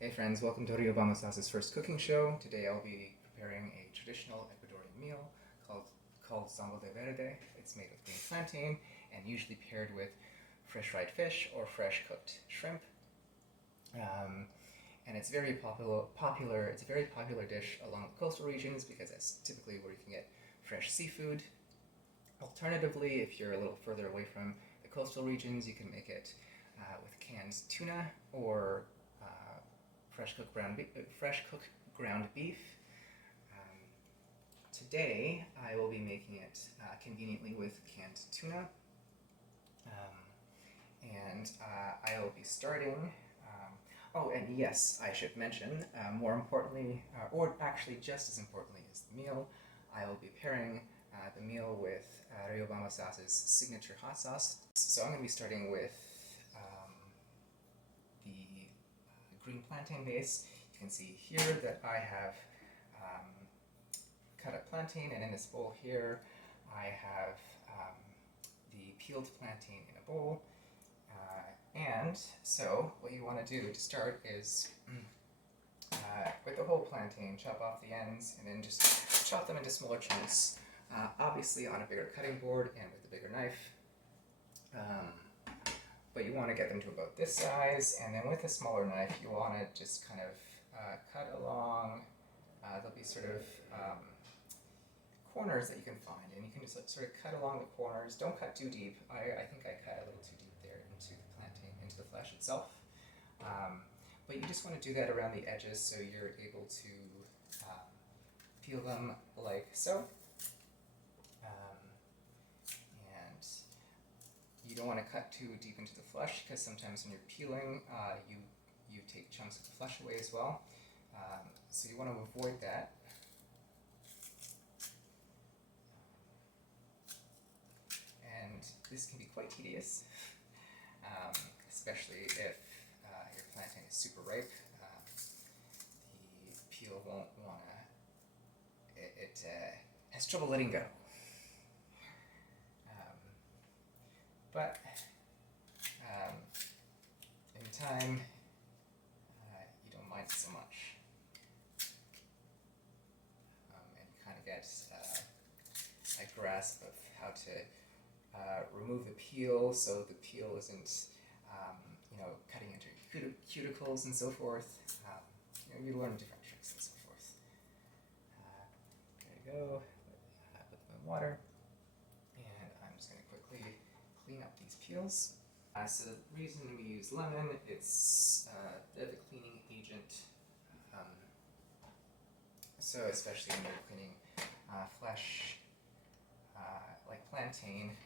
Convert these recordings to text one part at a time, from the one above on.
Hey friends, welcome to Riobamba Sauce's first cooking show. Today I'll be preparing a traditional Ecuadorian meal called Sango de Verde. It's made with green plantain and usually paired with fresh fried fish or fresh cooked shrimp. And it's very popular. It's a very popular dish along the coastal regions because that's typically where you can get fresh seafood. Alternatively, if you're a little further away from the coastal regions, you can make it with canned tuna or fresh cooked ground beef. Today I will be making it conveniently with canned tuna, and I will be starting. Oh, and yes, I should mention, more importantly, or actually just as importantly as the meal, I will be pairing the meal with Riobamba Sauce's signature hot sauce. So I'm going to be starting with the green plantain base. You can see here that I have cut up plantain, and in this bowl here I have the peeled plantain in a bowl. And so what you want to do to start is with the whole plantain, chop off the ends and then just chop them into smaller chunks, obviously on a bigger cutting board and with a bigger knife. But you want to get them to about this size, and then with a smaller knife you want to just kind of cut along. There'll be sort of corners that you can find, and you can just sort of cut along the corners. Don't cut too deep. I think I cut a little too deep there into the plantain, into the flesh itself. But you just want to do that around the edges so you're able to peel them like so. And you don't want to cut too deep into the flesh because sometimes when you're peeling, you take chunks of the flesh away as well. So you want to avoid that. And this can be quite tedious, especially if your plantain is super ripe. The peel won't want to, it has trouble letting go. But in time, you don't mind it so much. And you kind of get a grasp of how to remove the peel so the peel isn't cutting into cuticles and so forth. You learn different tricks and so forth. There you go. Put them in water. And I'm just going to quickly clean up these peels. So the reason we use lemon, it's a bit of a cleaning agent. So especially when you're cleaning flesh like plantain,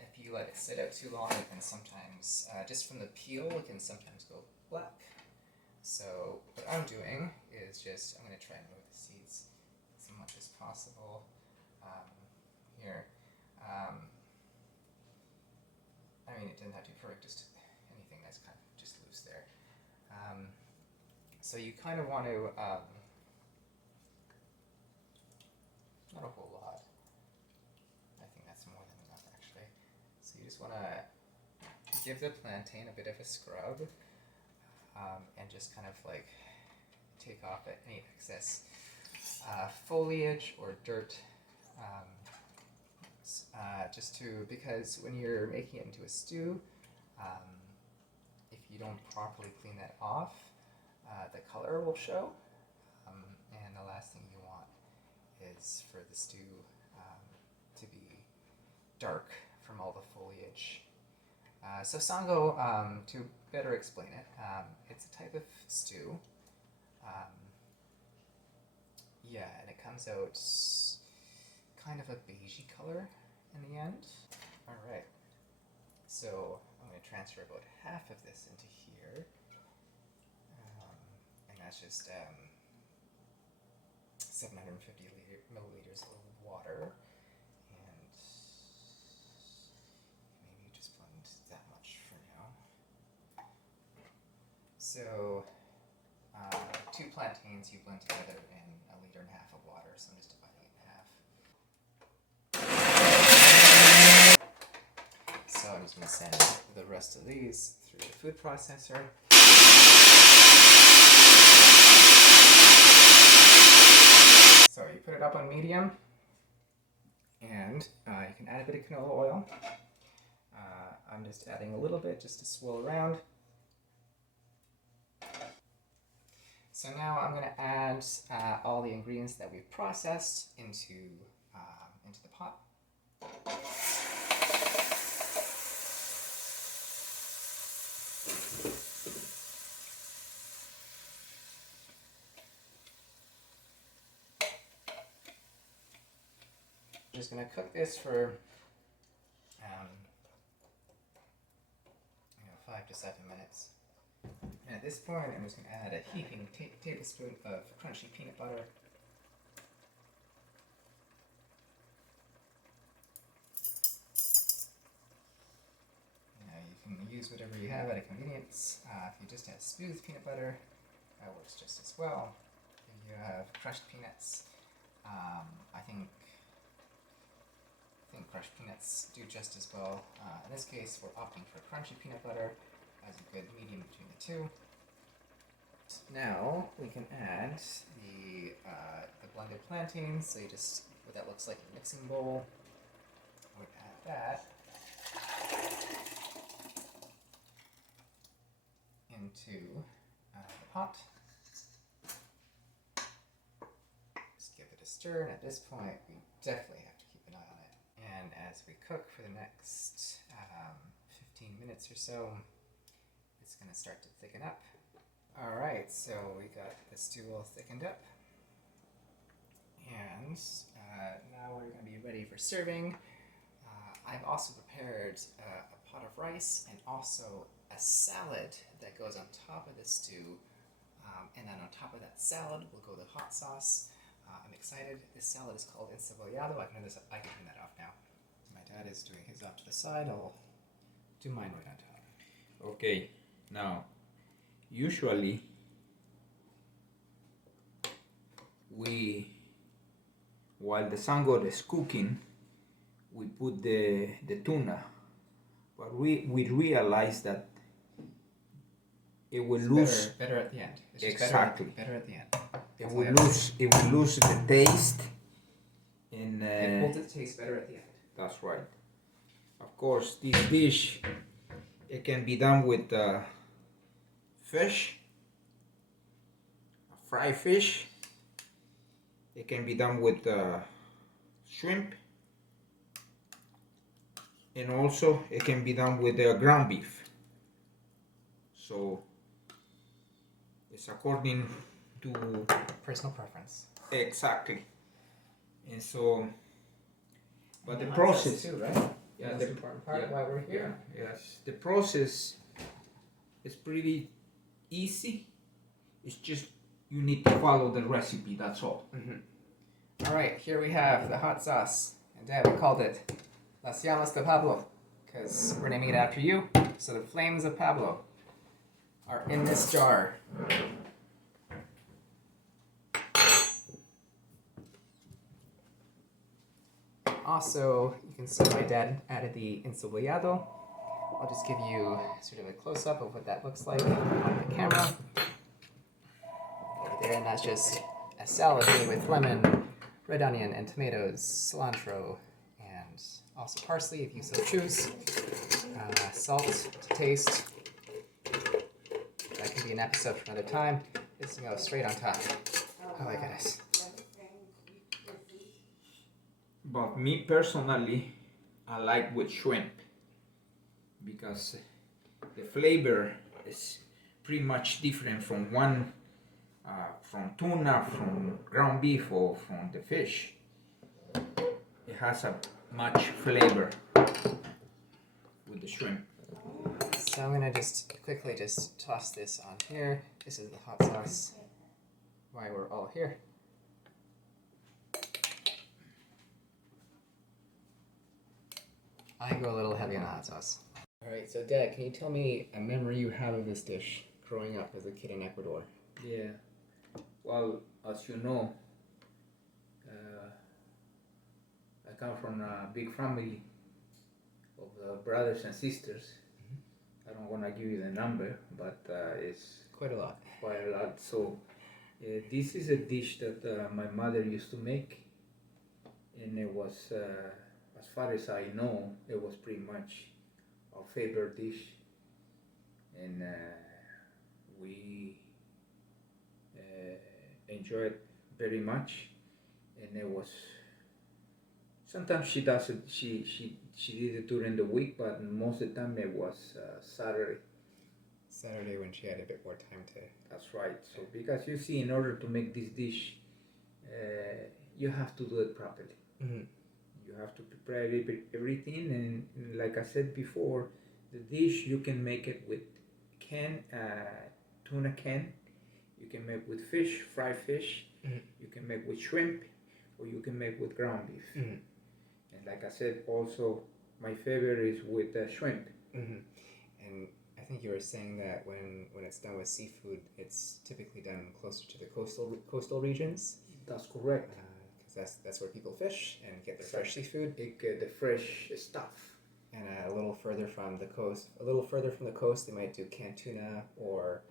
if you let it sit out too long, it can sometimes, just from the peel, it can sometimes go black. So what I'm doing is I'm going to try and remove the seeds as much as possible here. I mean, it doesn't have to be perfect, just anything that's kind of just loose there. So you kind of want to, not a whole lot. I think that's more than enough actually. So you just want to give the plantain a bit of a scrub and just kind of like take off any excess foliage or dirt. Because when you're making it into a stew, if you don't properly clean that off, the color will show, and the last thing you want is for the stew to be dark from all the foliage. So sango, to better explain it, it's a type of stew. And it comes out kind of a beigey color in the end. Alright, so I'm going to transfer about half of this into here, and that's just 750 milliliters of water, and maybe just blend that much for now. So 2 plantains you blend together in 1.5 liters of water, so I'm just dividing it in half. So I'm just going to send the rest of these through the food processor. So you put it up on medium, and you can add a bit of canola oil. I'm just adding a little bit just to swirl around. So now I'm going to add all the ingredients that we've processed into the pot. I'm just going to cook this for 5 to 7 minutes. And at this point, I'm just going to add a heaping tablespoon of crunchy peanut butter. You can use whatever you have at a convenience. If you just have smooth peanut butter, that works just as well. If you have crushed peanuts, I think crushed peanuts do just as well. In this case, we're opting for crunchy peanut butter as a good medium between the two. Now we can add the blended plantains. So you just, what that looks like in a mixing bowl. We add that into the pot. Just give it a stir, and at this point, we definitely have to keep an eye on it. And as we cook for the next 15 minutes or so, it's going to start to thicken up. Alright, so we got the stew all thickened up. And now we're going to be ready for serving. I've also prepared a pot of rice and also a salad that goes on top of the stew. And then on top of that salad will go the hot sauce. I'm excited. This salad is called encebollado. I can turn that off now. My dad is doing his off to the side. I'll do mine right on top. Okay, now usually while the sango is cooking, we put the tuna, but we realize that it will lose better at the end. It's just exactly better at the end. It will lose the taste. It holds its taste better at the end. That's right. Of course, this dish, it can be done with fish, fried fish. It can be done with shrimp, and also it can be done with ground beef. So it's according to personal preference. Exactly. And so, but and the process too, right? Yeah, that's the important part. Why we're here. Yes, the process is pretty easy. It's just you need to follow the recipe. That's all. Mm-hmm. All right, here we have the hot sauce, and Dad, we called it Las Llamas de Pablo because we're naming it after you. So the flames of Pablo are in this jar. Also, you can see my dad added the encebollado. I'll just give you sort of a close-up of what that looks like on the camera. There, and that's just a salad made with lemon, red onion, and tomatoes, cilantro, and also parsley if you so choose. Salt to taste. That can be an episode for another time. This can go straight on top. Oh my goodness. But me personally, I like with shrimp because the flavor is pretty much different from from tuna, from ground beef, or from the fish. It has a much flavor with the shrimp. So I'm gonna just quickly just toss this on here. This is the hot sauce. Why we're all here. I go a little heavy on the hot sauce. Alright, so Dad, can you tell me a memory you have of this dish growing up as a kid in Ecuador? Yeah. Well, as you know, I come from a big family of brothers and sisters. I don't want to give you the number, but it's Quite a lot. quite a lot. So this is a dish that my mother used to make, and it was, as far as I know, it was pretty much our favorite dish, and we enjoy it very much. And it was, sometimes she does it, she did it during the week, but most of the time it was Saturday. Saturday when she had a bit more time to. That's right. So because you see, in order to make this dish, you have to do it properly. Mm-hmm. You have to prepare everything, and like I said before, the dish you can make it with tuna can. You can make with fish, fried fish. Mm-hmm. You can make with shrimp, or you can make with ground beef. Mm-hmm. And like I said, also my favorite is with shrimp. Mm-hmm. And I think you were saying that when it's done with seafood, it's typically done closer to the coastal regions. That's correct. Because that's where people fish and get their fresh seafood. The fresh stuff. And a little further from the coast, they might do canned tuna or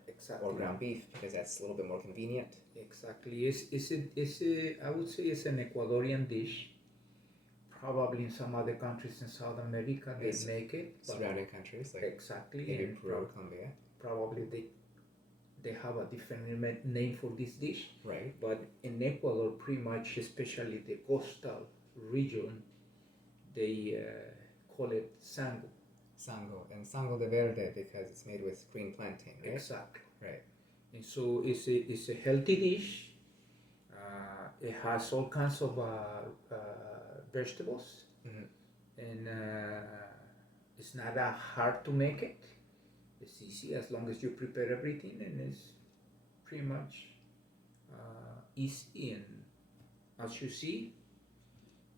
ground beef because that's a little bit more convenient. Exactly. I would say it's an Ecuadorian dish. Probably in some other countries in South America they make it. Surrounding countries like exactly. Maybe Peru or Colombia. Probably they have a different name for this dish. Right. But in Ecuador, pretty much, especially the coastal region, they call it sango. Sango and Sango de Verde because it's made with green plantain, right? Exactly. Right. And so it's a healthy dish. It has all kinds of vegetables, and it's not that hard to make it. It's easy as long as you prepare everything, and it's pretty much easy. And as you see,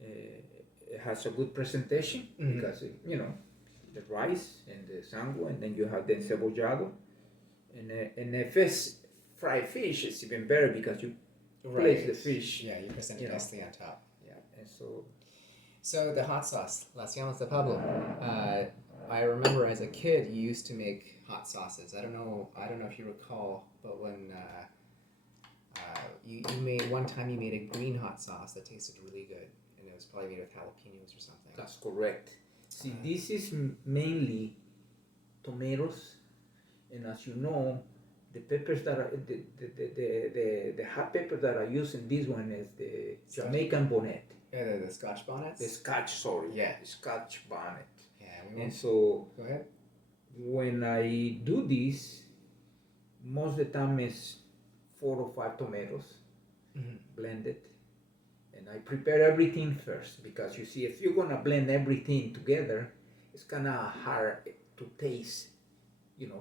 it has a good presentation because the rice and the sango, and then you have the encebollado, and if it's fried fish, it's even better because you place the fish. Yeah, you present it nicely on top. Yeah, and so the hot sauce, Las Llamas de Pablo. I remember as a kid you used to make hot sauces. I don't know if you recall, but when you made a green hot sauce that tasted really good, and it was probably made with jalapenos or something. That's correct. See, this is mainly tomatoes, and as you know, the peppers that are the hot pepper that I use in this one is the Jamaican bonnet. Yeah, the Scotch bonnets. The Scotch, sorry. Yeah, the Scotch bonnet. Yeah, and so go ahead. When I do this, most of the time is 4 or 5 tomatoes blended, and I prepare everything first because you see, if you're gonna blend everything together, it's kind of hard to taste.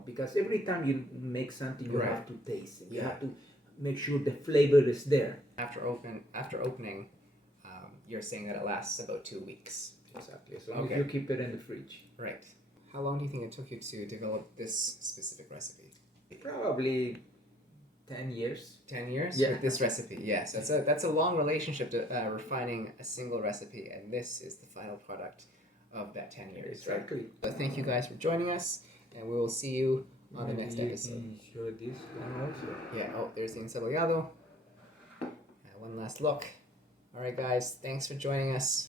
Because every time you make something, you have to taste it. You have to make sure the flavor is there. After opening, you're saying that it lasts about 2 weeks. Exactly. As long as you keep it in the fridge. Right. How long do you think it took you to develop this specific recipe? Probably 10 years. 10 years? Yeah. With this recipe, yes. That's a long relationship to refining a single recipe, and this is the final product of that 10 years. Exactly. Right? So thank you guys for joining us, and we will see you on the next episode. Show this one also. Yeah, there's the encebollado. One last look. Alright guys, thanks for joining us.